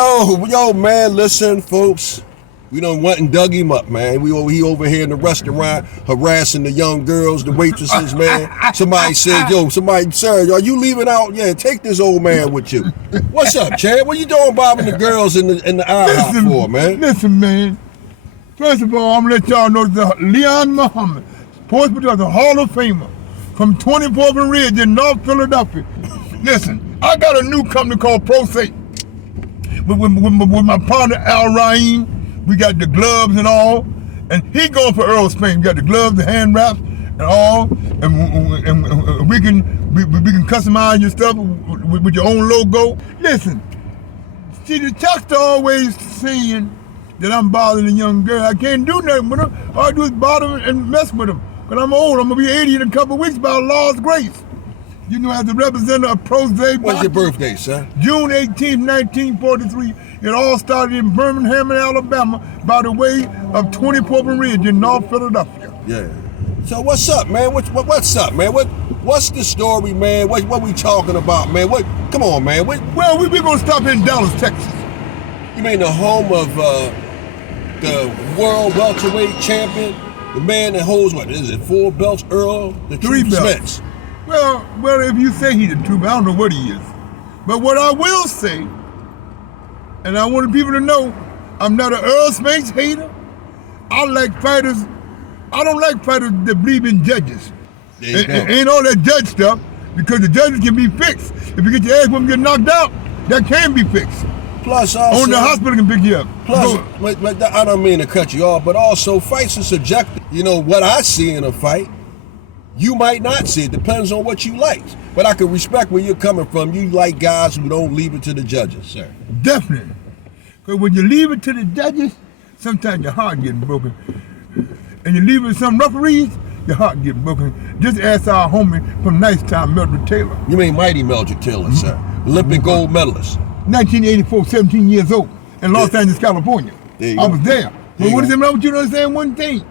Yo, man, listen, folks. We done went and dug him up, man. He over here in the restaurant harassing the young girls, the waitresses, man. Somebody said, sir, are you leaving out? Yeah, take this old man with you. What's up, Chad? What you doing bobbing the girls in the IHOP for, man? Listen, man. First of all, I'm going to let y'all know that Leon Muhammad, sports producer, Hall of Famer, from 24th and Ridge in North Philadelphia. Listen, I got a new company called Pro Safe with my partner Al Raheem. We got the gloves and all, and he going for Earl Spanks. We got the gloves, the hand wraps, and all, and we can customize your stuff with your own logo. Listen, see, the Chuckster always saying that I'm bothering a young girl. I can't do nothing with her. All I do is bother them and mess with them. But I'm old. I'm gonna be 80 in a couple of weeks by Lord's grace. You know, as a representative of Pro Day. What's your birthday, sir? June 18, 1943. It all started in Birmingham, Alabama, by the way of 24th and Ridge in North Philadelphia. Yeah. So what's up, man? What's up, man? What's the story, man? What we talking about, man? Come on, man. Well, we're gonna stop in Dallas, Texas. You mean the home of the world welterweight champion, the man that holds what is it, 4 belts, Earl, the 3 belts. Spence? Well, if you say he's the truth, I don't know what he is. But what I will say, and I want people to know, I'm not an Earl Spanks hater. I like fighters. I don't like fighters that believe in judges. Ain't all that judge stuff, because the judges can be fixed. If you get your ass woman get knocked out, that can be fixed. Plus, also, only the hospital can pick you up. Plus, but I don't mean to cut you off, but also fights are subjective. You know, what I see in a fight, you might not see. It depends on what you like. But I can respect where you're coming from. You like guys who don't leave it to the judges, sir. Definitely. Because when you leave it to the judges, sometimes your heart gets broken. And you leave it to some referees, your heart gets broken. Just ask our homie from Nice Town, Mildred Taylor. You mean Mighty Mildred Taylor, sir. Olympic gold medalist. 1984, 17 years old, in Los Angeles, California. I was there. But what is it about you to understand one thing?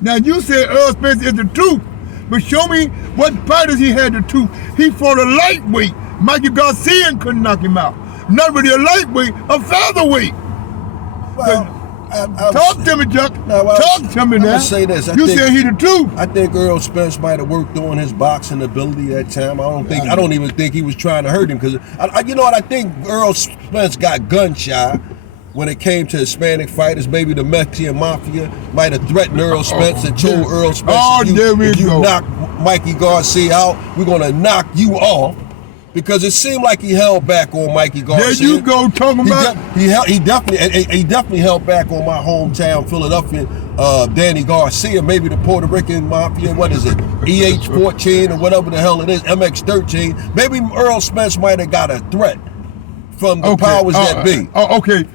Now, you said Earl Spence is the truth. But show me what fighters he had the truth. He fought a lightweight. Mikey Garcia couldn't knock him out. Not really a lightweight, a featherweight. Well, talk to me, Chuck. Talk to me now. I'm say this. You said he the truth. I think Earl Spence might have worked on his boxing ability at that time. I don't even think he was trying to hurt him, because you know what? I think Earl Spence got gun shy when it came to Hispanic fighters. Maybe the Mexican Mafia might have threatened Earl Spence and told Earl Spence, if you knock Mikey Garcia out, we're going to knock you off. Because it seemed like he held back on Mikey Garcia. There you go, talking about. He definitely held back on my hometown Philadelphia, Danny Garcia, maybe the Puerto Rican Mafia, what is it, EH-14 or whatever the hell it is, MX-13. Maybe Earl Spence might have got a threat from the powers that be. Okay,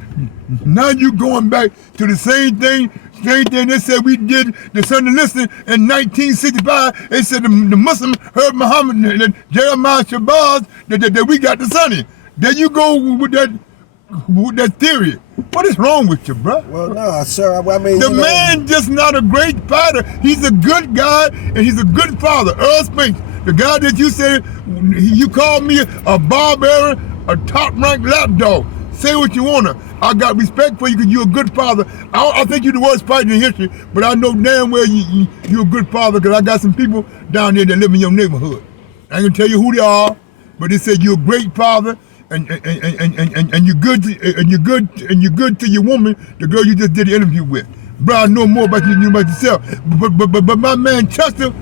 now you going back to the same thing they said we did the Sunday Listening in 1965. They said the Muslim heard Muhammad and Jeremiah Shabazz that we got the Sunday. There you go with that theory. What is wrong with you, bro? Well, no, sir. I mean, the man just not a great fighter. He's a good guy and he's a good father. Earl Spinks, the guy that you said you called me a barbarian, a top-ranked lapdog. Say what you wanna. I got respect for you because you're a good father. I think you're the worst fighter in history, but I know damn well you're a good father, because I got some people down there that live in your neighborhood. I ain't gonna tell you who they are, but they said you're a great father and you're good and you're good to your woman, the girl you just did the interview with. Bro, I know more about you than about yourself. But my man Chester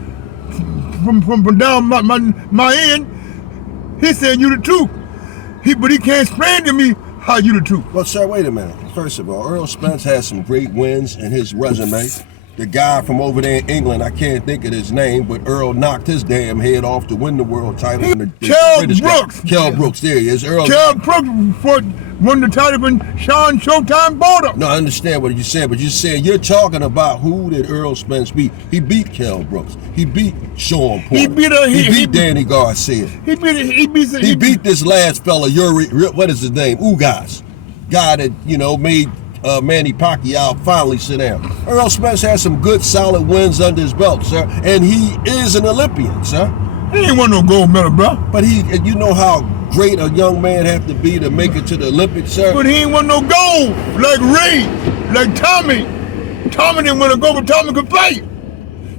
from down my end, he said you the truth. But he can't explain to me how you the truth. Well, sir, wait a minute. First of all, Earl Spence has some great wins in his resume. The guy from over there in England, I can't think of his name, but Earl knocked his damn head off to win the world title. Kell Brooks. Kell Brooks, there he is. Kell Brooks won the title when Sean Showtime bought him. No, I understand what you're saying, but you're talking about who did Earl Spence beat. He beat Kell Brooks. He beat Sean Porter. He beat Danny Garcia. He beat this last fella, what is his name? Ugas. Guy that, made Manny Pacquiao finally sit down. Earl Spence has some good, solid wins under his belt, sir, and he is an Olympian, sir. He ain't won no gold medal, bro. But you know how great a young man have to be to make it to the Olympics, sir? But he ain't want no gold like Ray, like Tommy. Tommy didn't want to go, but Tommy could fight.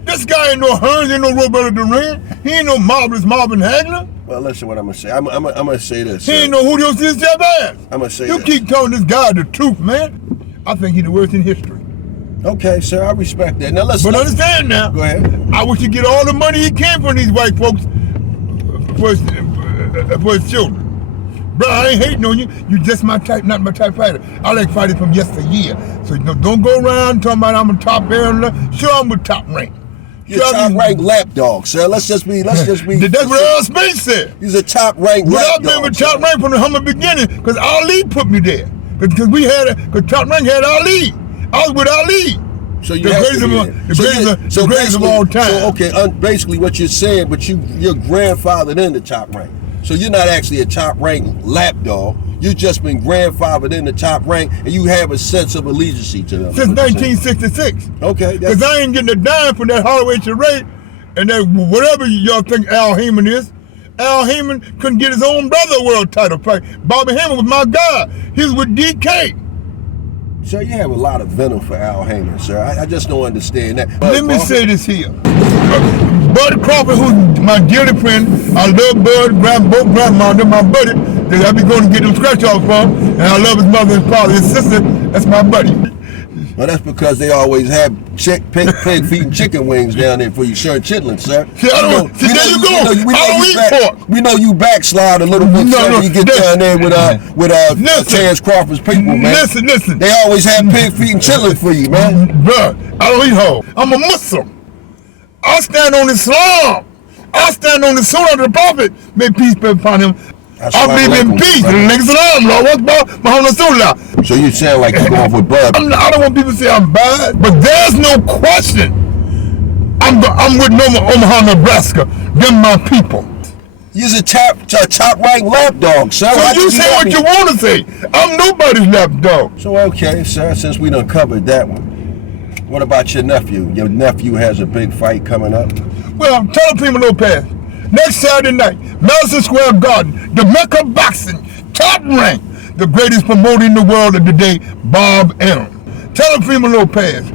This guy ain't no Hearns, ain't no Roberto Duran. He ain't no marvelous Marvin Hagler. Well, listen what I'm going to say. I'm going to say this. He ain't no Julio Chavez. I'm going to say You this. keep telling this guy the truth, man. I think he's the worst in history. Okay, sir, I respect that. Now, let's... But understand now. Go ahead. I wish he get all the money he can from these white folks for his children. Bro, I ain't hating on you. You just my type, not my type fighter. I like fighters from yesteryear. So don't go around talking about I'm a top bearer. Sure, I'm a top rank. You're a top ranked lapdog, sir. Let's just be. That's what Earl Spence said. He's a top ranked lapdog. Well, I've been with top rank from the humble beginning because Ali put me there. Because top rank had Ali. I was with Ali. So you the greatest of all time. So okay, basically what you're saying, but you're grandfathered in the top rank. So you're not actually a top ranked lapdog. You've just been grandfathered in the top rank, and you have a sense of allegiance to them. Since 1966. Okay. Because I ain't getting a dime from that Holloway charade, and that whatever y'all think Al Heyman is. Al Heyman couldn't get his own brother a world title fight. Bobby Heyman was my guy. He was with DK. Sir, you have a lot of venom for Al Heyman, sir. I just don't understand that. Let me say this here. Bud Crawford, who's my dearly friend, I love Bud, both grandma, they're my buddy. That I be going to get them scratch off from, and I love his mother, his father, his sister. That's my buddy. Well, that's because they always have pig feet and chicken wings down there for you, sir, chitlins, sir. See, there you go. I don't eat pork. We know you backslide a little bit, sir, when you get down there with Chance Crawford's people, man. Listen. They always have pig feet and chitlins for you, man. Bruh, I don't eat whole. I'm a Muslim. I stand on Islam. I stand on the Sunnah of the Prophet. May peace be upon him. I believe in peace. Islam, Lord. What's about Muhammad Rasulullah? So you sound like you're going for Bud. I don't want people to say I'm bad, but there's no question. I'm with Omaha, Nebraska. Them my people. You're a top ranked lapdog, sir. So you say what you want to say. I'm nobody's lapdog. So okay, sir, since we done covered that one, what about your nephew? Your nephew has a big fight coming up. Well, tell Primo Lopez. Next Saturday night, Madison Square Garden, the Mecca Boxing, top rank, the greatest promoter in the world of today, B.A.M. Tell Primo Lopez,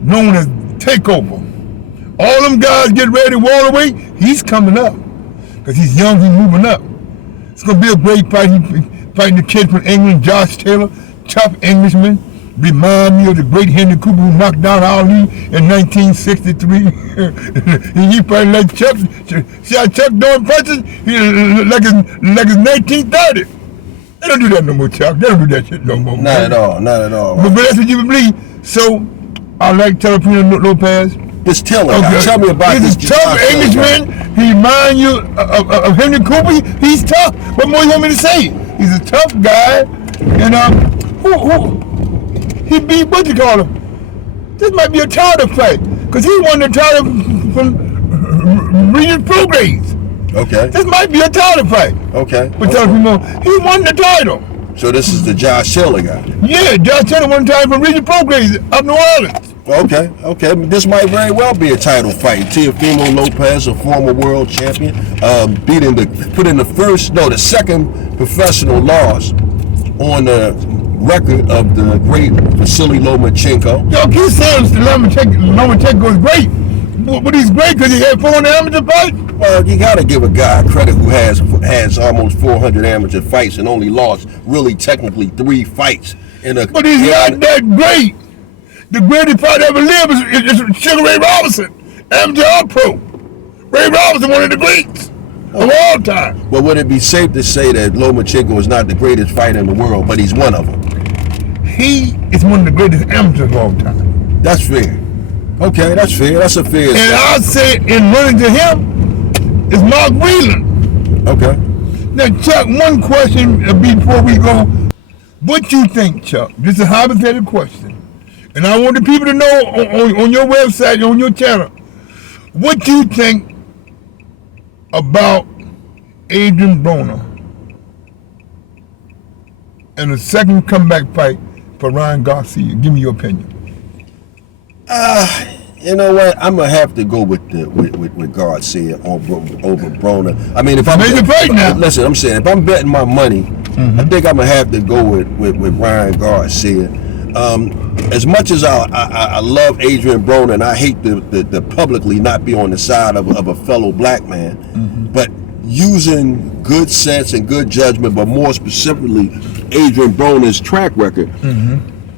known as Takeover. All them guys get ready to wall away, he's coming up. Because he's young, he's moving up. It's going to be a great fight. He's fighting the kid from England, Josh Taylor, tough Englishman. Remind me of the great Henry Cooper who knocked down Ali in 1963. He fighting like Chuck. See how Chuck doing punches? Like it's 1930. They don't do that no more, Chuck. They don't do that shit no more. Not at all. But that's what you believe. So I like Telepino Lopez. This Taylor guy. Tell me about this. He's a tough Englishman. He remind you of Henry Cooper. He's tough. What more you want me to say? He's a tough guy. And he beat, what you call him? This might be a title fight, because he won the title from Regis Prograis. Okay. This might be a title fight. Okay. But tell people, he won the title. So this is the Josh Taylor guy? Yeah, Josh Taylor won the title from Regis Prograis up New Orleans. Okay. This might very well be a title fight. Teofimo Lopez, a former world champion, the second professional loss on the record of the great Vasily Lomachenko. Yo, keep saying Lomachenko is great. But he's great because he had 400 amateur fights? Well, you got to give a guy credit who has almost 400 amateur fights and only lost really technically 3 fights. But he's not that great. The greatest fight ever lived is Sugar Ray Robinson, amateur All-Pro. Ray Robinson, one of the greats of all time. Well, would it be safe to say that Lomachenko is not the greatest fighter in the world, but he's one of them? He is one of the greatest amateurs of all time. That's fair. Okay, that's fair. That's a fair. And I'd say in running to him is Mark Whelan. Okay. Now, Chuck, one question before we go. What you think, Chuck? This is a hypothetical question. And I want the people to know on your website, on your channel, what you think about Adrian Broner and a second comeback fight for Ryan Garcia. Give me your opinion. You know what? I'm gonna have to go with with Garcia over Broner. I mean, if I'm listen, I'm saying if I'm betting my money, I think I'm gonna have to go with Ryan Garcia. As much as I love Adrian Broner, and I hate to publicly not be on the side of a fellow black man, but using good sense and good judgment, but more specifically Adrian Broner's track record.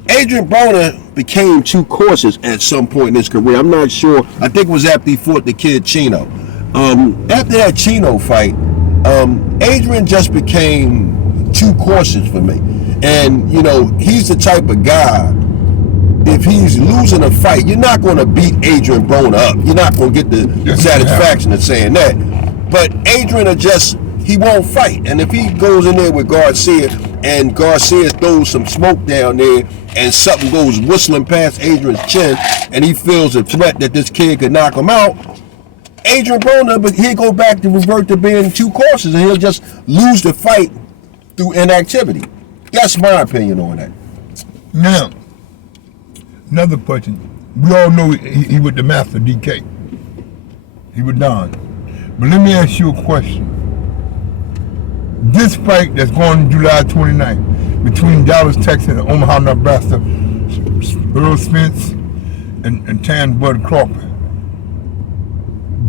Adrian Broner became 2 courses at some point in his career. I'm not sure. I think it was after he fought the kid Chino. After that Chino fight, Adrian just became 2 courses for me. And, you know, he's the type of guy, if he's losing a fight, you're not going to beat Adrian Broner up. You're not going to get the satisfaction of saying that. But Adrian he won't fight. And if he goes in there with Garcia and Garcia throws some smoke down there and something goes whistling past Adrian's chin and he feels a threat that this kid could knock him out, Adrian Broner, but he'll go back to revert to being 2 courses and he'll just lose the fight through inactivity. That's my opinion on that. Now, another question. We all know he was the master DK. He was Don. But let me ask you a question. This fight that's going July 29th between Dallas, Texas and Omaha, Nebraska, Earl Spence and Tan Bud Crawford.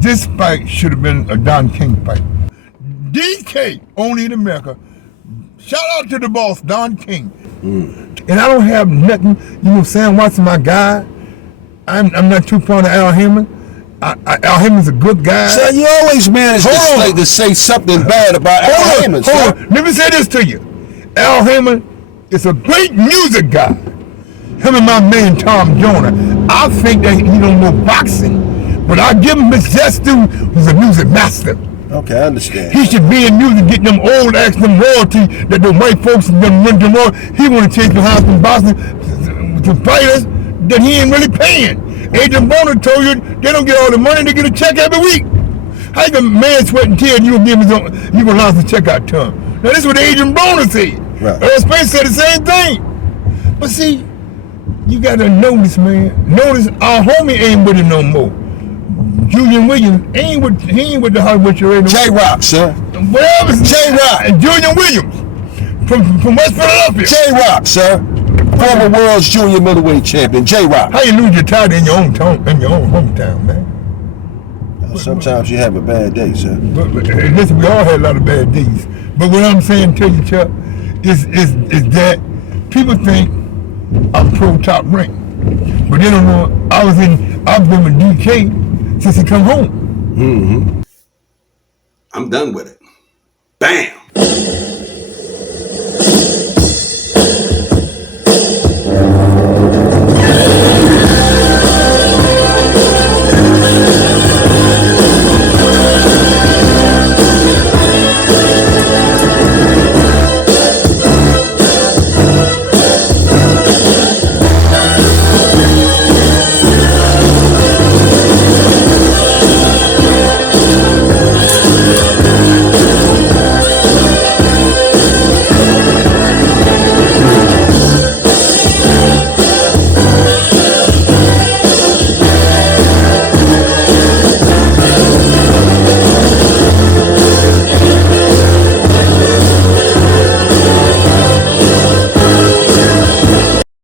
This fight should have been a Don King fight. DK, only in America. Shout out to the boss, Don King. And I don't have nothing, you know, Sam Watson, my guy. I'm not too fond of Al Hammond. Al Hammond's a good guy. So you always manage to say something bad about Al Hammond. Hold on. Let me say this to you. Al Hammond is a great music guy. Him and my man Tom Joyner. I think that he don't know boxing, but I give him his just due. He's a music master. Okay, I understand. He should be in music, get them old acts, them royalty that the white folks and them run them royalty. He want to chase behind some boxing, some fighters that he ain't really paying. Adrian Broner told you they don't get all the money, they get a check every week. How you gonna man sweat and tear and you gonna give him you gonna launch the check out to him? Now this is what Adrian Broner said. Right. Earl Spence said the same thing. But see, you gotta notice, man. Notice our homie ain't with him no more. Julian Williams he ain't with the Hollywood show anymore. J-Rock, sir. Well, J-Rock. And Julian Williams from West Philadelphia. J-Rock, sir. Former world's junior middleweight champion, J-Rock. How you lose your title in your own hometown, man? Sometimes you have a bad day, sir. But listen, we all had a lot of bad days. But what I'm saying to you, Chuck, is that people think I'm pro Top Rank, but they don't know I've been with DK since he come home. I'm done with it. Bam.